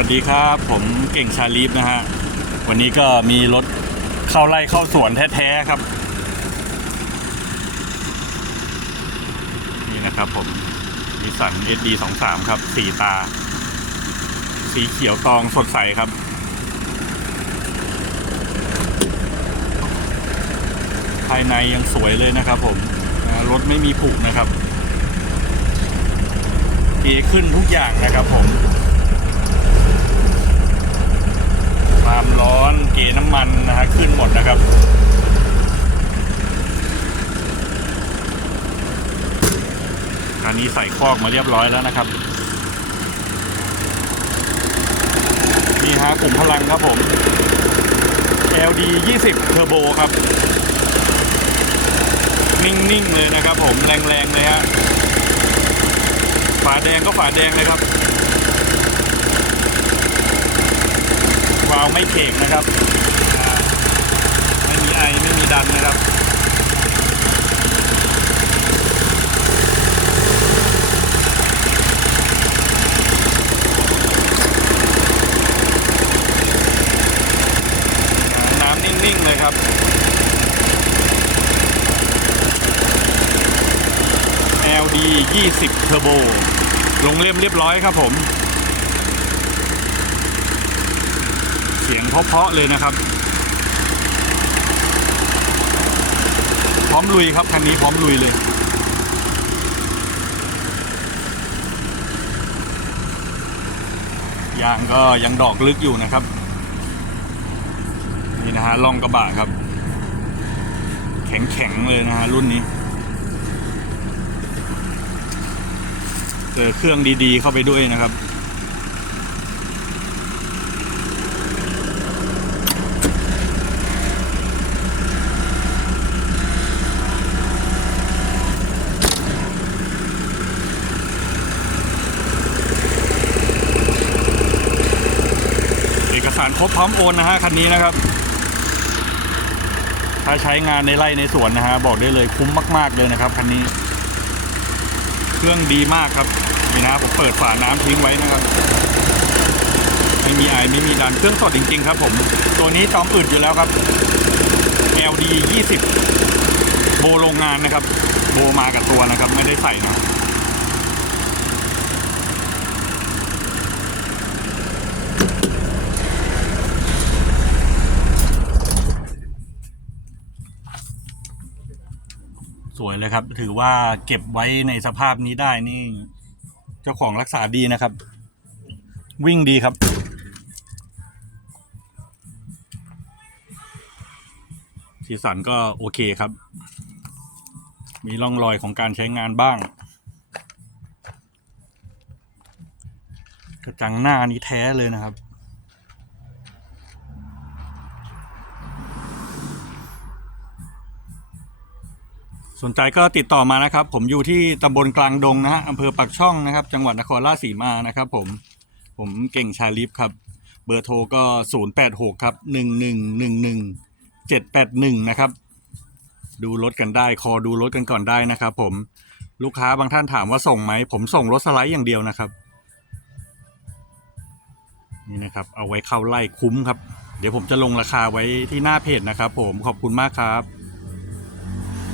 ัสดีครับ ผมเก่งชาลีฟนะฮะ วันนี้ก็มีรถเข้าไล่เข้าสวนแท้ๆครับ นี่นะครับผมนิสสัน SD 2 3ครับสีตา สีเขียวตองสดใสครับ ภายในยังสวยเลยนะครับผมรถไม่มีผุนะครับเกขึ้นทุกอย่างนะครับผมร้อนเกน้ำมันนะ นนะครับคันนี้ใส่คอกมาเรียบร้อยแล้วนะครับ นี่ฮะกลุ่มพลังครับผม LD 20 Turbo ครับ นิ่ง ๆ เลยนะครับผมแรง ๆ เลยฮะฝาแดงก็ฝาแดงเลยครับวาวไม่เข่งนะครับอ่าไม่มีไอ ไม่มี ดันนะครับน้ำนิ่งๆเลยครับ LD 20 Turbo ลงเล่มเรียบร้อยครับผม เสียงเพาะๆเลยนะครับ พร้อมลุยครับคันนี้พร้อมลุยเลย ยางก็ยังดอกลึกอยู่นะครับ นี่นะฮะล่องกระบะครับ แข็งๆเลยนะฮะรุ่นนี้ เจอเครื่องดีๆเข้าไปด้วยนะครับ สารครบพร้อมโอนนะฮะคันนี้นะครับ ถ้าใช้งานในไร่ในสวนนะฮะบอกได้เลยคุ้มมาก ๆเลยนะครับคันนี้ เครื่องดีมากครับนี่นะผมเปิดฝาน้ำทิ้งไว้นะครับไม่มีไอไม่มีดันเครื่องสดจริง ๆ ครับ ผม ตัวนี้จอมอึดอยู่แล้วครับ LD 20โบโรงงานนะครับ โบมากับตัวนะครับ ไม่ได้ใส่นะ สวยเลยครับ ถือว่าเก็บไว้ในสภาพนี้ได้นี่ เจ้าของรักษาดีนะครับ วิ่งดีครับ สีสันก็โอเคครับ มีร่องรอยของการใช้งานบ้าง กระจังหน้านี้แท้เลยนะครับ สนใจก็ติดต่อมานะครับ ผมอยู่ที่ตำบลกลางดงนะฮะอำเภอปากช่องนะครับ จังหวัดนครราชสีมานะครับ ผมผมเก่งชาลิฟครับ เบอร์โทรก็ 086 ครับ 1111 781 นะครับ ดูรถกันได้ คอดูรถกันก่อนได้นะครับ ผมลูกค้าบางท่านถามว่าส่งไหม ผมส่งรถสไลด์อย่างเดียวนะครับ นี่นะครับ เอาไว้เข้าไล่คุ้มครับ เดี๋ยวผมจะลงราคาไว้ที่หน้าเพจนะครับ ผมขอบคุณมากครับ